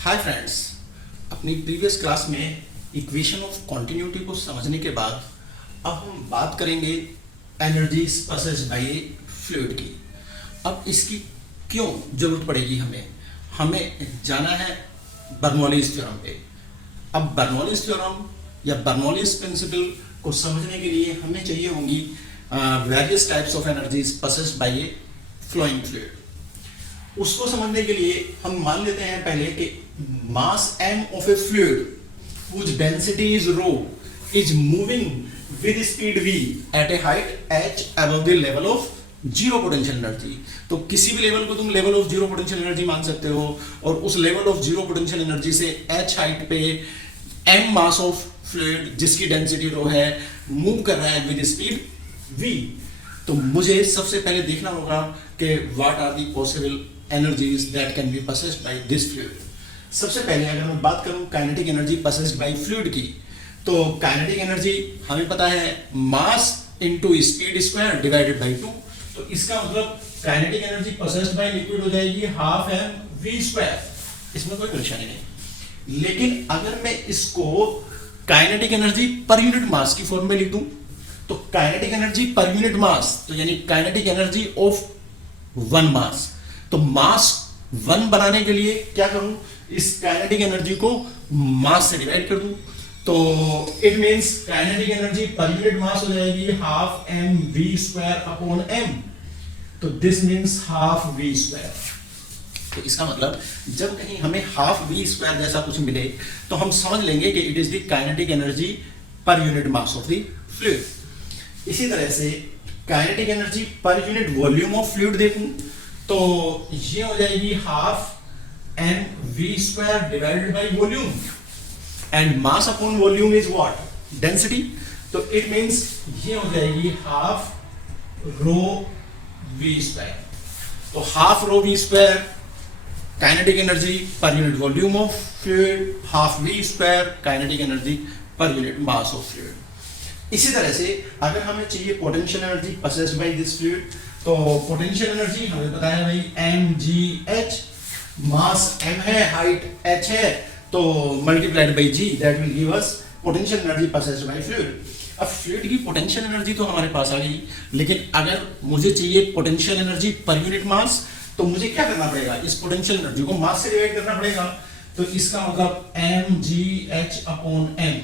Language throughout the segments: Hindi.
हाय फ्रेंड्स, अपनी प्रीवियस क्लास में इक्वेशन ऑफ कॉन्टिन्यूटी को समझने के बाद अब हम बात करेंगे एनर्जीज पसेस्ड बाय फ्लूइड की। अब इसकी क्यों जरूरत पड़ेगी हमें जाना है बर्नौलीज थ्योरम पे। अब बर्नौलीज थ्योरम या बर्नौलीज प्रिंसिपल को समझने के लिए हमें चाहिए होंगी various types of energies possessed by flowing fluid. उसको समझने के लिए हम मान लेते हैं पहले कि mass m of a fluid whose density is rho is moving with speed v at a height h above the level of zero potential energy. तो किसी भी लेवल को तुम level of zero potential energy मान सकते हो और उस level of zero potential energy से h हाइट पे m मास ऑफ फ्लूइड जिसकी डेंसिटी रो है मूव कर रहा है विद स्पीड v। तो मुझे सबसे पहले देखना होगा कि what are the possible energies that can be possessed by this fluid. सबसे पहले अगर मैं बात करूं kinetic energy possessed by fluid की, तो काइनेटिक एनर्जी हमें पता है mass into speed square divided by 2। तो इसका मतलब kinetic energy possessed by liquid हो जाएगी हाफ एम वी स्क्वायर। इसमें कोई परेशानी नहीं। लेकिन अगर मैं इसको काइनेटिक एनर्जी पर यूनिट मास की फॉर्म में लिख दूं, तो kinetic energy per unit mass, तो यानी kinetic energy of one mass. तो मास वन बनाने के लिए क्या करूं, इस काइनेटिक एनर्जी को मास से डिवाइड कर दूं। तो it means kinetic energy per unit mass हो जाएगी half m v square upon m. तो this means half v square. तो इसका मतलब जब कहीं हमें हाफ वी स्क्वायर जैसा कुछ मिले तो हम समझ लेंगे कि it is the kinetic energy per unit mass of the fluid. इसी तरह से kinetic energy per unit volume of fluid देखूं तो ये हो जाएगी half m v square divided by volume and mass upon volume is what, density. तो इट मींस ये हो जाएगी हाफ रो वी स्क्वायर। तो half rho v square kinetic energy per unit volume of fluid, half v square kinetic energy per unit mass of fluid. इसी तरह से अगर हमें चाहिए potential energy possessed by this fluid, तो पोटेंशियल एनर्जी हमें पता है भाई m g h, mass m है, हाइट h है, तो multiplied by g that will give us potential energy possessed by fluid. अब फ्लूइड की पोटेंशियल एनर्जी तो हमारे पास आ गई, लेकिन अगर मुझे चाहिए potential energy per unit mass, तो मुझे क्या करना पड़ेगा, इस पोटेंशियल एनर्जी को मास से डिवाइड करना पड़ेगा। तो इसका मतलब m g h upon m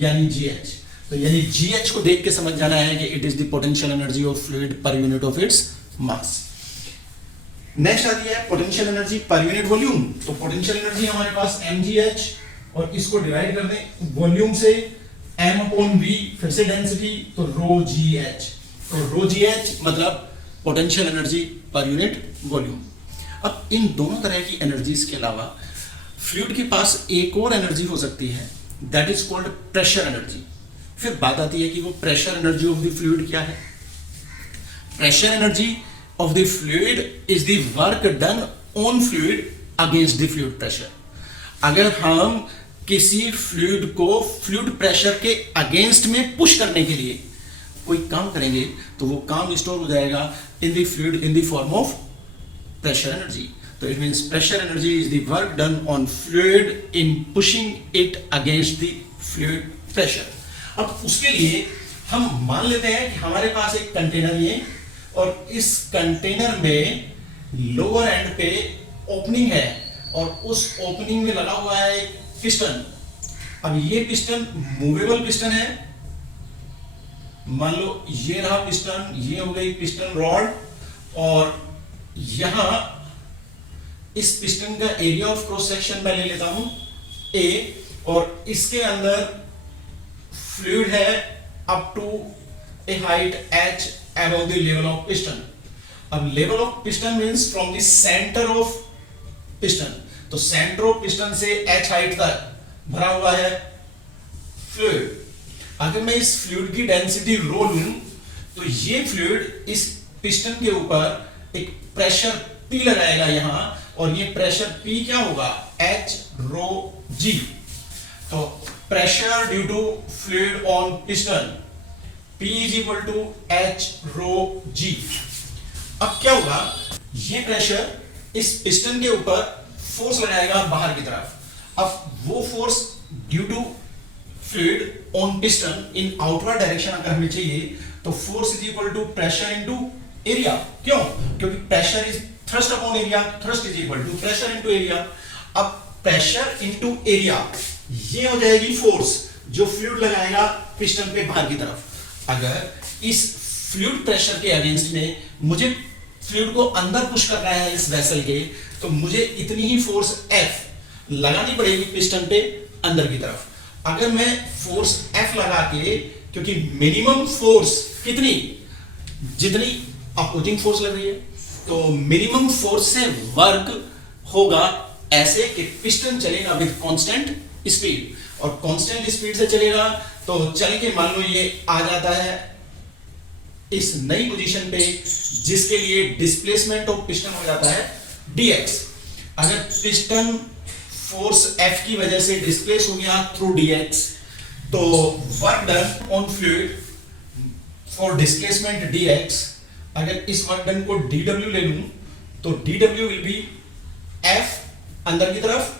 यानी जी एच। तो यानी GH को देख के समझ जाना है कि it is the potential energy of fluid per unit of its mass. Next आती है potential energy per unit volume. तो पोटेंशियल एनर्जी हमारे पास mgh और इसको डिवाइड कर दें वॉल्यूम से m अपॉन v, फिर से डेंसिटी, तो रो gh। तो रो gh मतलब potential energy per unit volume. अब इन दोनों तरह की एनर्जीज के अलावा फ्लूइड के पास एक और एनर्जी हो सकती है, that is called pressure energy. फिर बात आती है कि वो pressure energy of the fluid क्या है। Pressure energy of the fluid is the work done on fluid against the fluid pressure. अगर हम किसी फ्लूइड को फ्लूइड प्रेशर के अगेंस्ट में पुश करने के लिए कोई काम करेंगे तो वो काम स्टोर हो जाएगा in the fluid in the form of pressure energy. तो it means pressure energy is the work done on fluid in pushing it against the fluid pressure. अब उसके लिए हम मान लेते हैं कि हमारे पास एक कंटेनर है और इस कंटेनर में लोअर एंड पे ओपनिंग है और उस ओपनिंग में लगा हुआ है एक पिस्टन। अब ये पिस्टन मूवेबल पिस्टन है। मान लो ये रहा पिस्टन, ये हो गई पिस्टन रॉड, और यहां इस पिस्टन का एरिया ऑफ क्रॉस सेक्शन मैं ले लेता हूं A, और इसके अंदर फ्लूइड है up to a height h above the level of piston। अब level of piston means from the centre of piston. तो सेंटर ऑफ पिस्टन से h हाइट तक भरा हुआ है फ्लूइड। अगर मैं इस फ्लूइड की डेंसिटी रो लूं, तो ये फ्लूइड इस पिस्टन के ऊपर एक प्रेशर P लगाएगा यहां, और ये प्रेशर P क्या होगा, h रो g। तो pressure due to fluid on piston P is equal to H rho G। अब क्या होगा, ये प्रेशर इस पिस्टन के ऊपर फोर्स लगाएगा बाहर की तरफ। अब वो force due to fluid on piston in outward direction अगर हमें चाहिए तो force is equal to pressure into area. क्यों? क्योंकि pressure is thrust upon area, thrust is equal to pressure into area. अब प्रेशर इनटू एरिया ये हो जाएगी फोर्स जो फ्लूइड लगाएगा पिस्टन पे बाहर की तरफ। अगर इस फ्लूइड प्रेशर के अगेंस्ट में मुझे फ्लूइड को अंदर पुश करना है इस वेसल के, तो मुझे इतनी ही फोर्स F लगानी पड़ेगी पिस्टन पे अंदर की तरफ। अगर मैं फोर्स F लगा के, क्योंकि मिनिमम फोर्स कितनी, जितनी अपोजिंग फोर्स लग रही है, तो मिनिमम फोर्स से वर्क होगा ऐसे कि पिस्टन चलेगा विद कांस्टेंट स्पीड, और कांस्टेंट स्पीड से चलेगा तो चल के मान लो ये आ जाता है इस नई पोजीशन पे, जिसके लिए डिस्प्लेसमेंट ऑफ पिस्टन हो जाता है dx। अगर पिस्टन फोर्स F की वजह से डिस्प्लेस हो गया थ्रू dx, तो work done on fluid for displacement dx, अगर इस वर्क डन को dw ले लूं तो dw विल बी F अंदर की तरफ,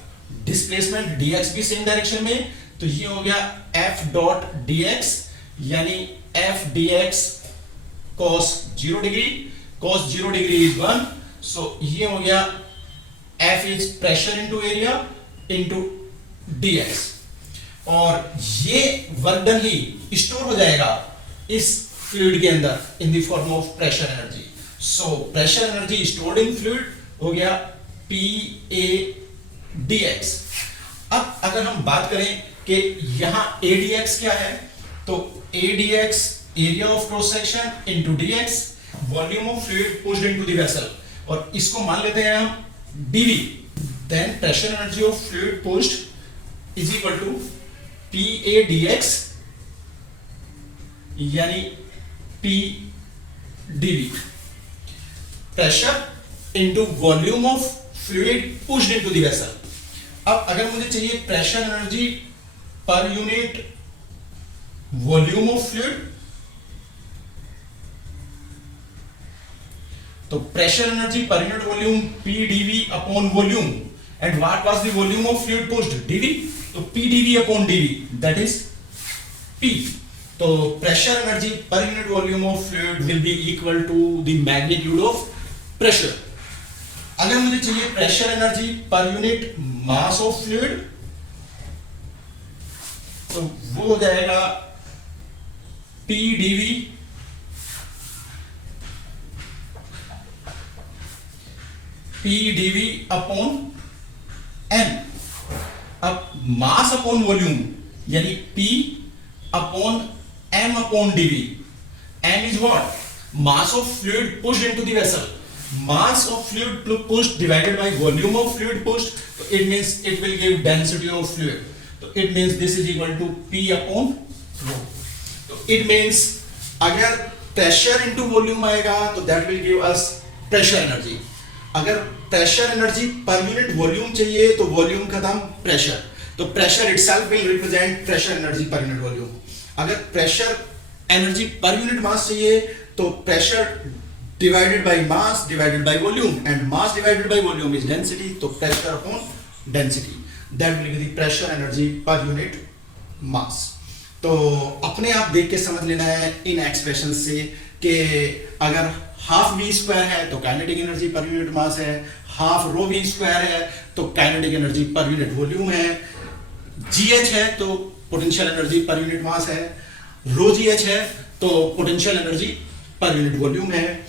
डिस्प्लेसमेंट dx भी सेम डायरेक्शन में, तो ये हो गया F डॉट dx, यानी F dx cos 0 degree, cos 0 degree is 1, सो ये हो गया F is pressure into area into dx, और ये वर्क डन ही स्टोर हो जाएगा इस फ्लूइड के अंदर इन the form of pressure energy. So pressure energy stored in fluid हो गया PA dx। अब अगर हम बात करें कि यहां ADX क्या है, तो ADX area of cross section into dx, volume of fluid pushed into the vessel, और इसको मान लेते हैं हम dV, then pressure energy of fluid pushed is equal to PA dx, यानी P dV, pressure into volume of fluid pushed into the vessel. अब अगर मुझे चाहिए pressure energy per unit volume of fluid, तो pressure energy per unit volume P dV upon volume, and what was the volume of fluid pushed dV, तो P dV upon dV that is P। तो pressure energy per unit volume of fluid will be equal to the magnitude of pressure. अगर मुझे चाहिए pressure energy per unit mass of fluid, तो वो हो जाएगा P dV अपॉन m। अब मास अपॉन वॉल्यूम यानी P upon m upon dV, m is what? Mass of fluid pushed into the vessel, mass of fluid pushed divided by volume of fluid pushed, so it means it will give density of fluid, so it means this is equal to P upon rho। तो it means अगर प्रेशर इनटू वॉल्यूम आएगा तो that will give us pressure energy. अगर pressure energy per unit volume चाहिए तो वॉल्यूम खत्म प्रेशर, तो pressure itself will represent pressure energy per unit volume. अगर pressure energy per unit mass चाहिए तो pressure divided by mass divided by volume, and mass divided by volume is density, तो pressure upon density that will be the pressure energy per unit mass. तो अपने आप देख के समझ लेना है इन एक्सप्रेशन से कि अगर हाफ वी स्क्वायर है तो काइनेटिक एनर्जी पर यूनिट मास है, हाफ रो वी स्क्वायर है तो kinetic energy per unit volume है, GH है तो पोटेंशियल एनर्जी पर यूनिट मास है, रो GH है तो potential energy per unit volume है,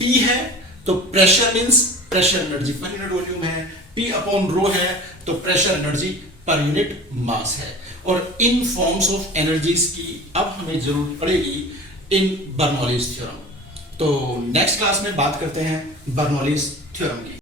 P है तो pressure means pressure energy per unit volume है, P अपॉन रो है तो प्रेशर एनर्जी पर यूनिट मास है। और इन फॉर्म्स ऑफ एनर्जीज की अब हमें जरूरत पड़ेगी इन बर्नौलीज थ्योरम। तो नेक्स्ट क्लास में बात करते हैं बर्नौलीज थ्योरम की।